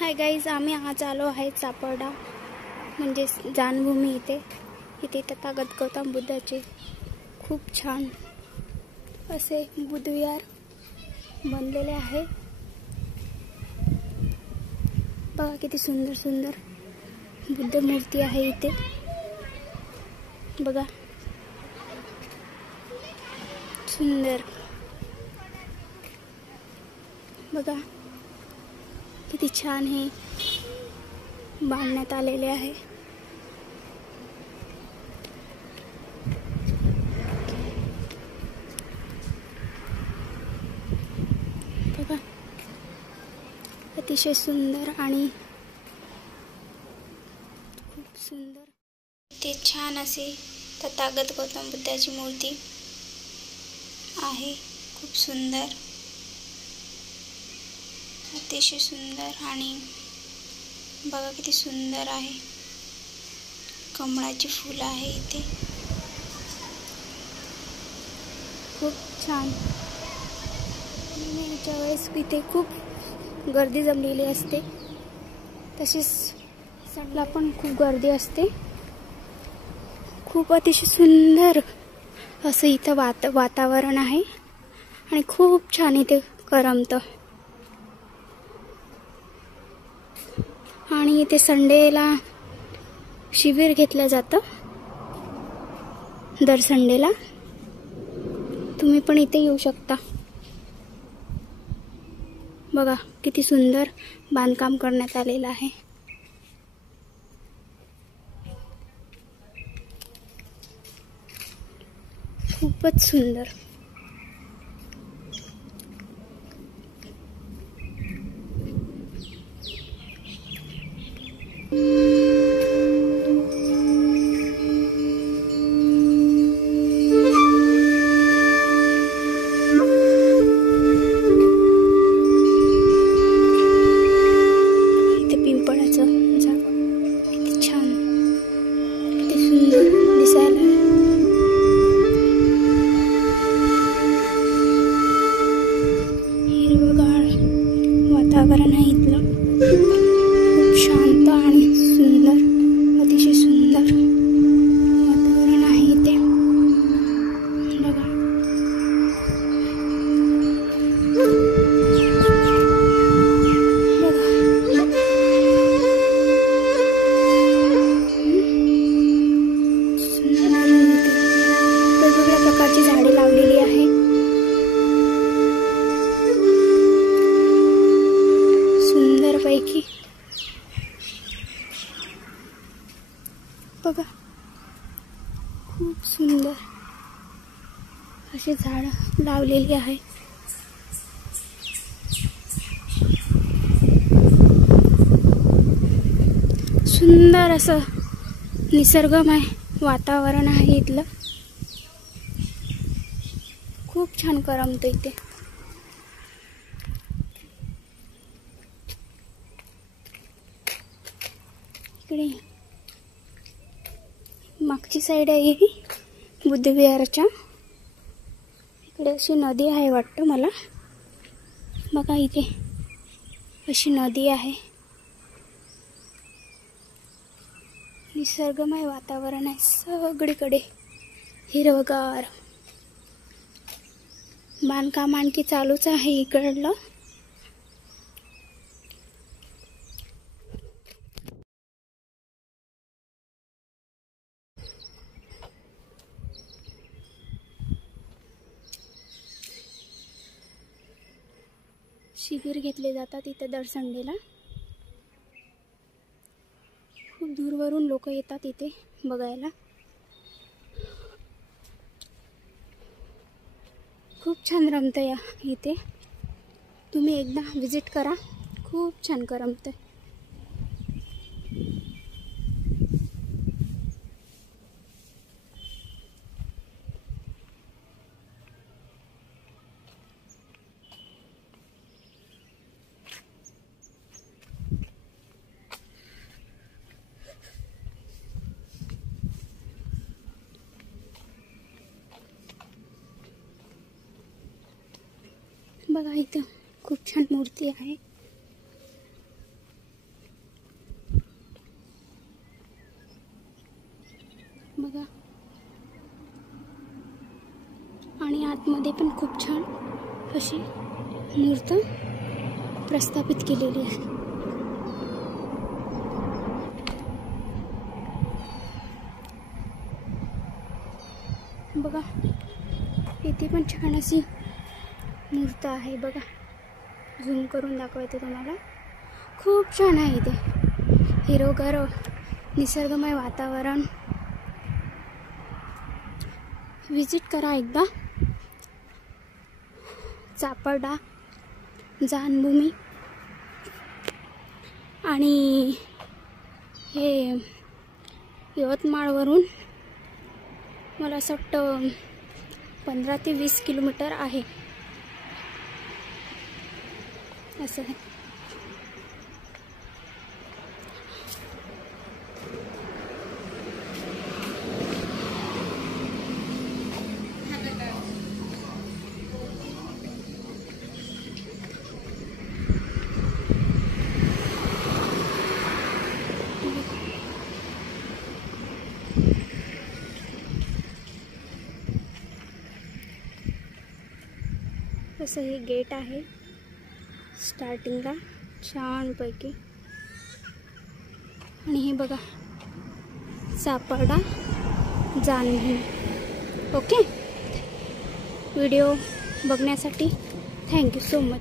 Hi guys, आम्ही आज आलो आहे चापर्डा म्हणजे जानभूमी इथे तथागत गौतम बुद्धाचे खूप छान असे बुद्धविहार बनलेले आहे। बघा किती सुंदर सुंदर बुद्ध मूर्ती आहे इथे। बघा सुंदर, बघा किती छान हे बांधण्यात आलेले आहे। बघा अतिशय सुंदर आणि खूप सुंदर ते छान असे तथागत गौतम बुद्धाची मूर्ती आहे। खूप सुंदर, अतिशय सुंदर आणि बघा किती सुंदर आहे। कमळाची फुलं आहे इथे, खूप छान। नेहमीच्या वेळेस इथे खूप गर्दी जमलेली असते, तसेच सणला पण खूप गर्दी असते। खूप अतिशय सुंदर असं इथं वातावरण आहे आणि खूप छान इथे करमतं। आणि इथे संडेला शिबिर घेतलं जातं, दर संडेला। तुम्ही पण इथे येऊ शकता। बघा किती सुंदर बांधकाम करण्यात आलेलं आहे। खूपच सुंदर। इथे पिंपळाचं झाड किती छान, किती सुंदर दिसायला। हिरवगार वातावरण आहे इथलं, खूप शांत आणि सुंदर, अतिशय सुंदर वातावरण आहे इथे। बघा वेगवेगळ्या प्रकारची झाडे लावलेली आहे। सुंदर पैकी बघा, खूप सुंदर अशी झाड लावलेली आहे। सुंदर असं निसर्गमय वातावरण आहे इथलं, खूप छान करमतं इथे। इकडे मागची साईड आहे ही बुद्धविहाराच्या, इकडे अशी नदी आहे वाटतं मला। बघा इथे अशी नदी आहे। निसर्गमय वातावरण आहे सगळीकडे, हिरवगार। बांधकाम आणखी चालूच आहे इकडलं। शिबिर घेतले जातात इथे दर संडेला। खूप दूरवरून लोक येतात इथे बघायला। खूप छान रमतं या इथे, तुम्ही एकदा विजिट करा, खूप छान करमतं। बघा इथं खूप छान मूर्ती आहे। आतमध्ये पण खूप छान अशी मूर्त प्रस्थापित केलेली आहे. बघा इथे पण छान अशी मूर्त आहे. बघा झूम करून दाखवते तुम्हाला. खूप छान आहे इथे. हिरवगार निसर्गमय वातावरण. विजिट करा एकदा. चापर्डा जानभूमी. आणि हे यवतमाळवरून मला असं वाटतं 15 ते 20 किलोमीटर आहे असं आहे. असं हे गेट आहे स्टार्टिंगला छानपैकी. आणि हे बघा चापर्डा जानभूमी. ओके, व्हिडिओ बघण्यासाठी थँक्यू सो मच.